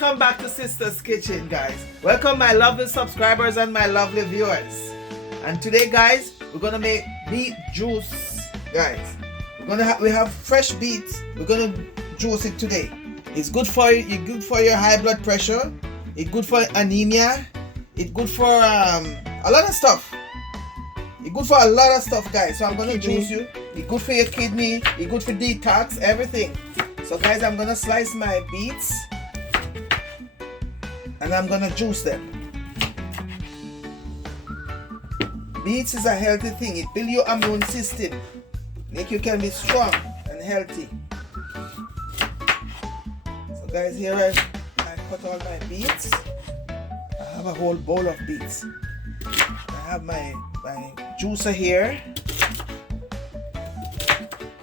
welcome back to Sister's Kitchen, guys. Welcome my lovely subscribers and my lovely viewers. And today, guys, we're gonna make beet juice, guys. We have fresh beets. We're gonna juice it today. It's good for you. It's good for your high blood pressure. It's good for anemia. It's good for a lot of stuff. It's good for a lot of stuff, guys. So I'm gonna juice you. It's good for your kidney. It's good for detox, everything. So guys, I'm gonna slice my beets and I'm gonna juice them. Beets is a healthy thing. It builds your immune system, make you can be strong and healthy. So guys, here I cut all my beets. I have a whole bowl of beets. I have my juicer here.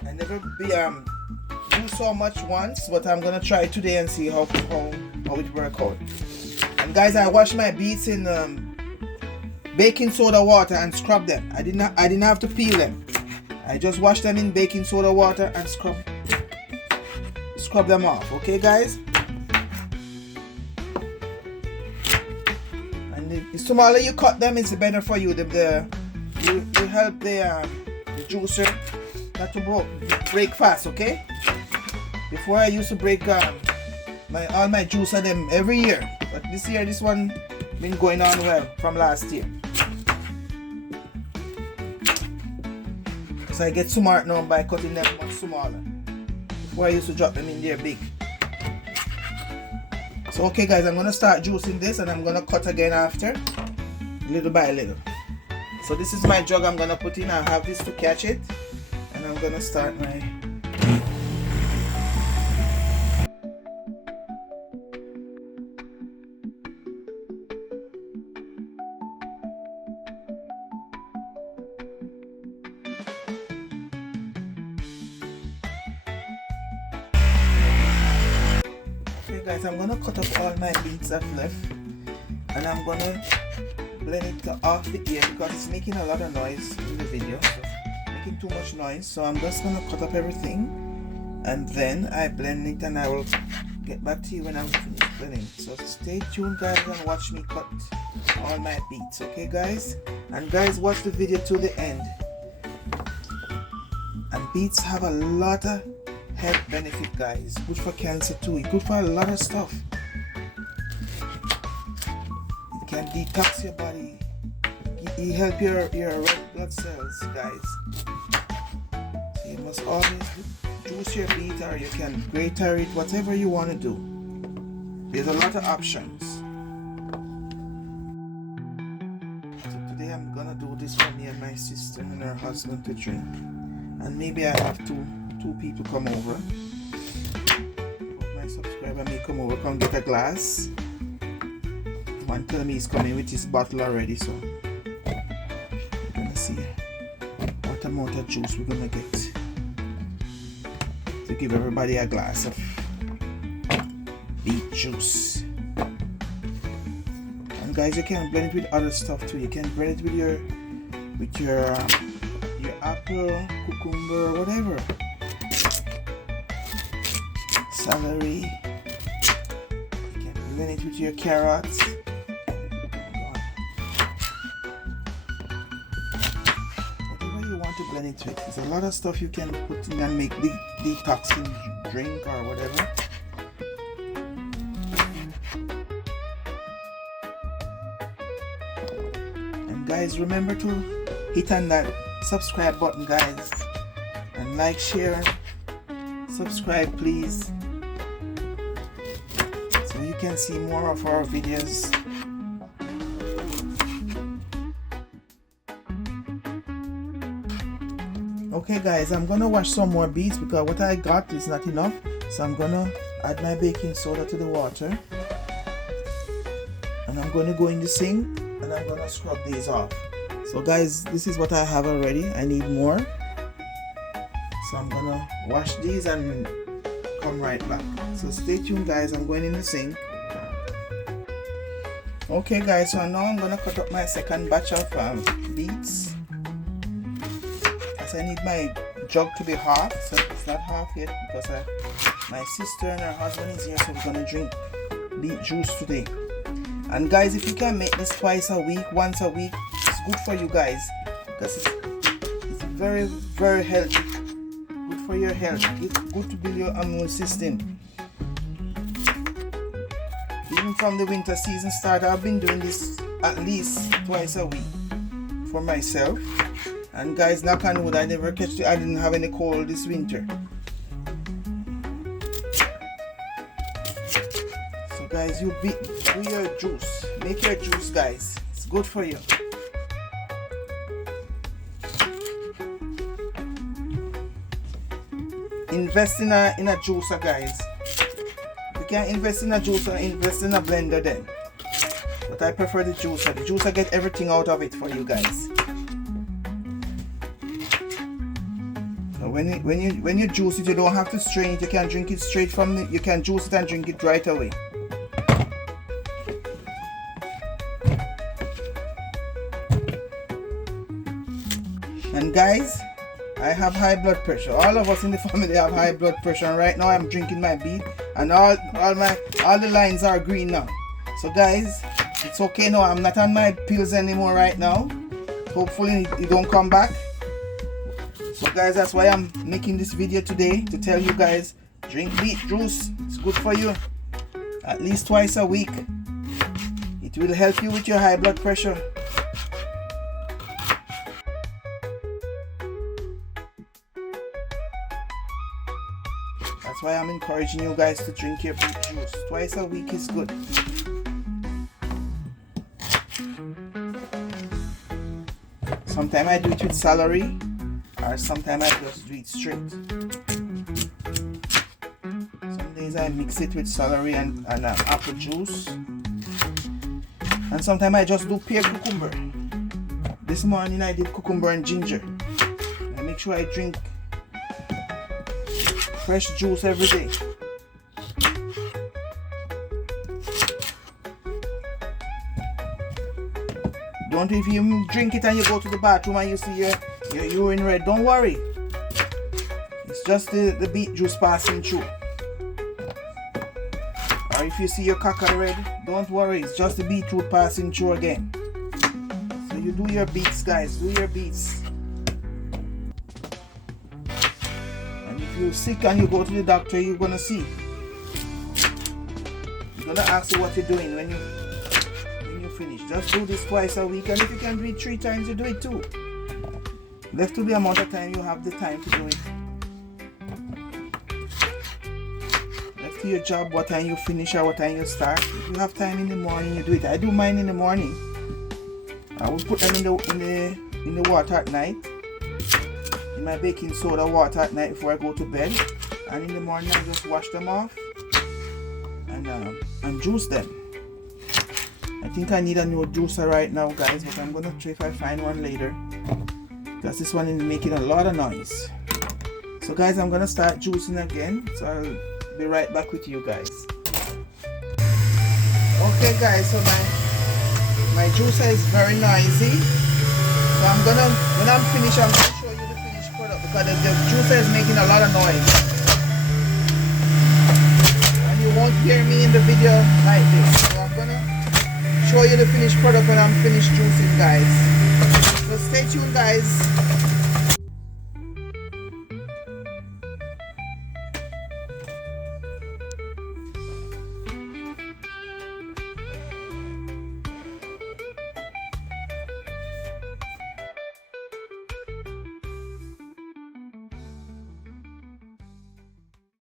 I never do so much once, but I'm gonna try today and see how it works out. And guys, I wash my beets in baking soda water and scrub them. I didn't have to peel them. I just wash them in baking soda water and scrub them off. Okay, guys. And the smaller you cut them, it's better for you. You help the juicer not to break fast. Okay. Before I used to break all my juicer them every year, but this year this one been going on well from last year. So I get smart now by cutting them much smaller. Before I used to drop them in there big. So okay, guys, I'm gonna start juicing this and I'm gonna cut again after, little by little. So this is my jug I'm gonna put in. I have this to catch it, and I'm gonna start my. Guys, I'm gonna cut up all my beets I've left, and I'm gonna blend it off the ear because it's making a lot of noise in the video, so making too much noise. So I'm just gonna cut up everything and then I blend it, and I will get back to you when I'm finished blending. So stay tuned, guys, and watch me cut all my beets. Okay, guys? And guys, watch the video to the end. And beets have a lot of health benefit, guys. Good for cancer too. It's good for a lot of stuff. It can detox your body. It help your red blood cells, guys. So you must always juice your beet, or you can grater it, whatever you want to do. There's a lot of options. So today I'm gonna do this for me and my sister and her husband to drink, and maybe I have two people come over. My subscriber may come over, come get a glass. One tell me he's coming with his bottle already, so we're gonna see what amount of juice we're gonna get to give everybody a glass of beet juice. And guys, you can blend it with other stuff too. You can blend it with your apple, cucumber, whatever. Celery. You can blend it with your carrots. Whatever you want to blend it with. There's a lot of stuff you can put in and make detoxing drink or whatever. And guys, remember to hit on that subscribe button, guys, and like, share, subscribe, please, so you can see more of our videos. Okay, guys, I'm gonna wash some more beets because what I got is not enough, so I'm gonna add my baking soda to the water, and I'm gonna go in the sink and I'm gonna scrub these off. So guys, this is what I have already. I need more, so I'm gonna wash these and come right back. So stay tuned, guys. I'm going in the sink. Okay, guys, so now I'm gonna cut up my second batch of beets. As I need my jug to be half, so it's not half yet because my sister and her husband is here, so we're gonna drink beet juice today. And guys, if you can make this twice a week, once a week, it's good for you guys, because it's very, very healthy. Good for your health. It's good to build your immune system. Even from the winter season start, I've been doing this at least twice a week for myself. And guys, knock on wood, I didn't have any cold this winter. So guys, do your juice. Make your juice, guys. It's good for you. Invest in a juicer, guys. If you can't invest in a juicer, invest in a blender then. But I prefer the juicer. The juicer get everything out of it for you guys. So when you juice it, you don't have to strain it. You can drink it straight from you can juice it and drink it right away. And guys, I have high blood pressure. All of us in the family have high blood pressure, and right now I'm drinking my Beet, and all the lines are green now. So guys, it's okay now. I'm not on my pills anymore right now. Hopefully it don't come back. So guys, that's why I'm making this video today, to tell you guys, drink beet juice. It's good for you. At least twice a week. It will help you with your high blood pressure. That's why I'm encouraging you guys to drink your beet juice. Twice a week is good. Sometimes I do it with celery, or sometimes I just do it straight. Some days I mix it with celery and apple juice. And sometimes I just do pear cucumber. This morning I did cucumber and ginger. I make sure I drink fresh juice every day. Don't, if you drink it and you go to the bathroom and you see your urine red, don't worry. It's just the beet juice passing through. Or if you see your caca red, don't worry, it's just the beetroot passing through again. So you do your beets, guys, do your beets. If you're sick and you go to the doctor, you're gonna see. You're gonna ask you what you're doing when you finish. Just do this twice a week, and if you can do it 3 times, you do it 2. Left to the amount of time you have the time to do it. Left to your job, what time you finish or what time you start. If you have time in the morning, you do it. I do mine in the morning. I will put them in the water at night. In my baking soda water at night before I go to bed, and in the morning I just wash them off and juice them. I think I need a new juicer right now, guys, but I'm gonna try if I find one later, because this one is making a lot of noise. So guys, I'm gonna start juicing again, so I'll be right back with you guys. Okay guys, so my juicer is very noisy, so when I'm finished, I'm gonna show you the finished product, because the juicer is making a lot of noise, and you won't hear me in the video like this. So I'm gonna show you the finished product when I'm finished juicing, guys. So stay tuned, guys.